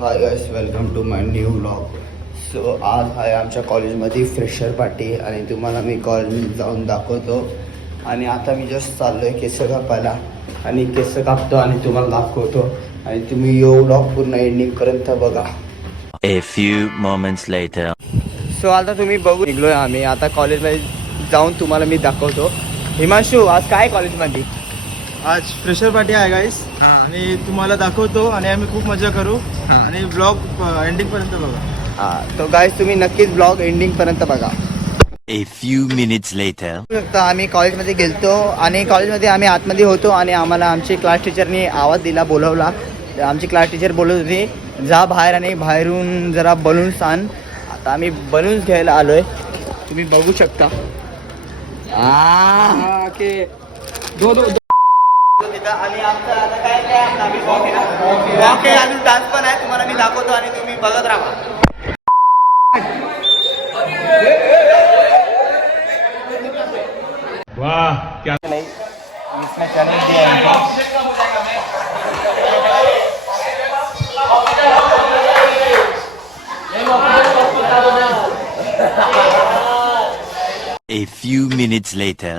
High guys, welcome to my new vlog. So आज आहे आमच्या कॉलेजमध्ये फ्रेशर पार्टी आणि तुम्हाला मी कॉलेजमध्ये जाऊन दाखवतो. आणि आता मी जस्ट चाललो आहे केस कापायला आणि केस कापतो आणि तुम्हाला दाखवतो. आणि तुम्ही यो व्लॉग पूर्ण एंडिंगपर्यंत बघा. A few moments later. So आता तुम्ही बघू निघलोय आम्ही आता कॉलेजमध्ये जाऊन तुम्हाला मी दाखवतो. हिमांशू, आज काय कॉलेजमध्ये? आज फ्रेशर पार्टी आहे गाईस आणि तुम्हाला दाखवतो आणि आम्ही खूप मजा करू आणि ब्लॉग एंडिंग पर्यंत बघा. हां, तो गाईज तुम्ही नक्कीच ब्लॉग एंडिंगपर्यंत बघा. A few minutes later. आम्ही कॉलेजमध्ये गेलतो आणि कॉलेजमध्ये आम्ही आतमध्ये होतो आणि आम्हाला आमची क्लास टीचरनी आवाज दिला, बोलवला. आमची क्लास टीचर बोलत होती जा बाहेर आणि बाहेरून जरा बलून्स आण. आता आम्ही बलून्स घ्यायला आलोय, तुम्ही बघू शकता. आणि आमचं आता काय आम्ही वॉक आहे अजून डान्स पण आहे, तुम्हाला मी दाखवतो आणि तुम्ही बघत राहा. वाह क्या नहीं इसमें चैनल दिया है. A few minutes later.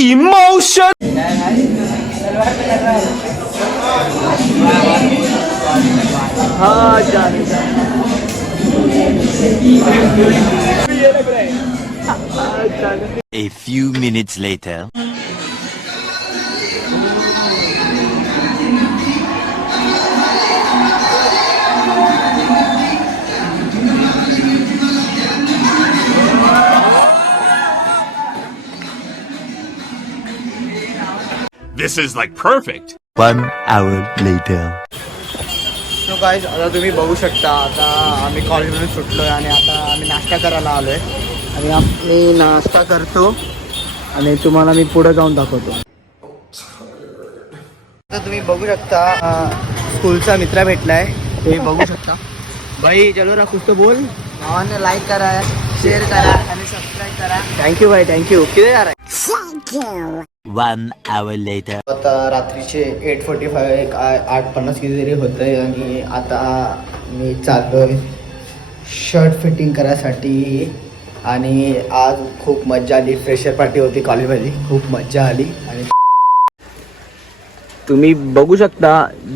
emotion. हाँ जाने A few minutes later. This is like perfect. 1 hour later. So guys आता तुम्ही बघू शकता आता आम्ही कॉलेजमधून सुटलो आहे आणि आता आम्ही नाश्ता करायला आलो आहे आणि आम्ही नाश्ता करतो आणि तुम्हाला मी पुढे जाऊन दाखवतो. आता तुम्ही बघू शकता स्कूलचा मित्र भेटला आहे, ते बघू शकता. भाई चलो रा कुछ तो बोल. भावाने लाईक करा, शेअर करा आणि सबस्क्राईब करा. थँक्यू भाई, थँक्यू. किती जा रहा है? 1 hour later. आता रात्रीचे 8:45 8:50 कितीतरी होत आहे आणि आता मी चाललोय शर्ट फिटिंग करायसाठी आणि आज खूप मज्जा आली. फ्रेशर पार्टी होती कॉलेजमध्ये, खूप मज्जा आली. आणि तुम्ही बघू शकता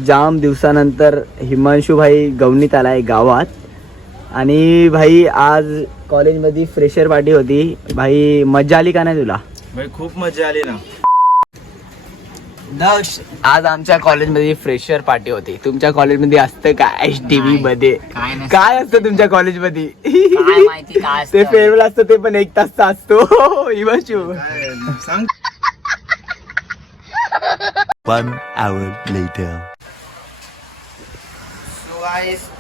जाम दिवसानंतर हिमांशू भाई गवनीत आलाय गावात. आणि भाई आज कॉलेजमध्ये फ्रेशर पार्टी होती. भाई मजा आली का नाही तुला? भाई खूप मजा आली ना. दक्ष, आज आमच्या कॉलेजमध्ये फ्रेशर पार्टी होती. तुमच्या कॉलेजमध्ये असतं का HTV मध्ये? काय असतं तुमच्या कॉलेजमध्ये? ते फेअरवेल असतं, ते पण 1 तासचा असतो. हिमांशू सांग. 1 hour later.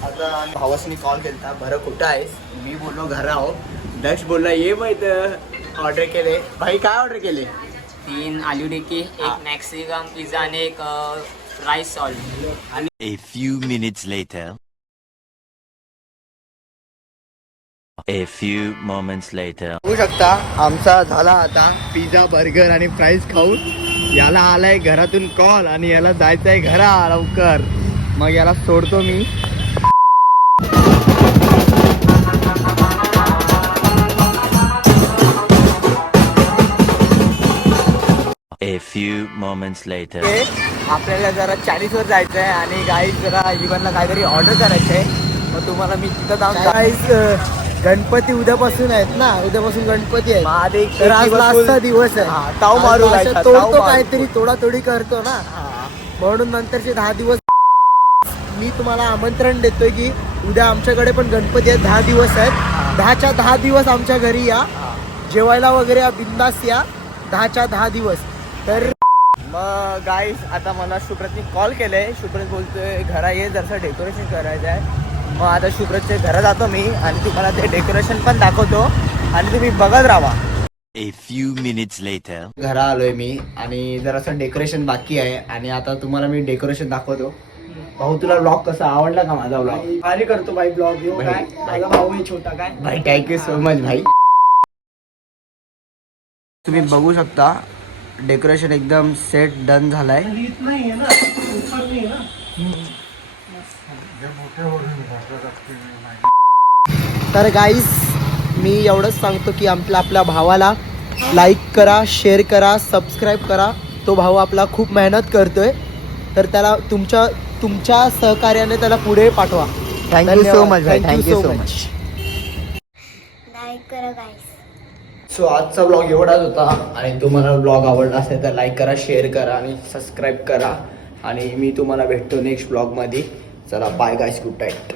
आता भावासनी कॉल केलता, बरं कुठं आहेस? मी बोललो घरा आहो. दक्ष बोलला ये माहित ऑर्डर केले. भाई काय ऑर्डर केले? 3 आलू टिक्की, एक मॅक्सिकन पिझ्झा आणि एक rice salt. A few minutes later. A few moments later. बघू शकता आमचा झाला आता पिझ्झा बर्गर आणि फ्राईज खाऊन. याला आलाय घरातून कॉल आणि याला जायचंय घरा लवकर. मग याला सोडतो मी. A few moments later. आपल्याला जरा चायनीज वर जायचंय आणि गाईज जरा इव्हनला काहीतरी ऑर्डर करायचंय. मग तुम्हाला मी तिथं जाऊन गाईज गणपती उद्यापासून आहेत ना, उद्यापासून गणपती आहे. तर आज लास्टचा दिवस आहे. ताव मारू तोडतो काहीतरी, तोडातोडी करतो ना, म्हणून नंतरचे 10 दिवस मी तुम्हाला आमंत्रण देतोय की उद्या आमच्याकडे पण गणपती आहेत. 10 दिवस आहेत. 10च्या 10 दिवस आमच्या घरी या, जेवायला वगैरे या, बिंदास या. 10च्या 10 दिवस. तर मग गाईस आता मला शुभ्रतने कॉल केलंय. शुभ्रत बोलतोय घरा ये, जरासं डेकोरेशन करायचं आहे. मग आता शुभ्रतच्या घरा जातो मी आणि तुम्हाला ते डेकोरेशन पण दाखवतो आणि तुम्ही बघत राहा. A few minutes later. घरा आलोय मी आणि जरासं डेकोरेशन बाकी आहे आणि आता तुम्हाला मी डेकोरेशन दाखवतो. भाऊ तुला ब्लॉग कसा आवडला का माझा ब्लॉग? भारी करतो भाई ब्लॉग. काय माझा भाऊ आहे छोटा. काय भाई थँक्यू सो मच भाई. तुम्ही बघू शकता डेकोरेशन एकदम सेट डन झालाय. तर गाईस मी एवढंच सांगतो की आपल्या भावाला लाईक करा, शेअर करा, सबस्क्राईब करा. तो भाऊ आपला खूप मेहनत करतोय, तर त्याला तुमच्या सहकार्याने त्याला पुढे पाठवा. थँक्यू सो मच भाई. Thank you so much. लाईक करा गाईस. सो आजचा ब्लॉग एवढाच होता आणि तुम्हाला ब्लॉग आवडला असेल तर लाईक करा, शेअर करा आणि सबस्क्राईब करा. आणि मी तुम्हाला भेटतो नेक्स्ट ब्लॉगमध्ये. चला बाय गाईस, गुड नाईट.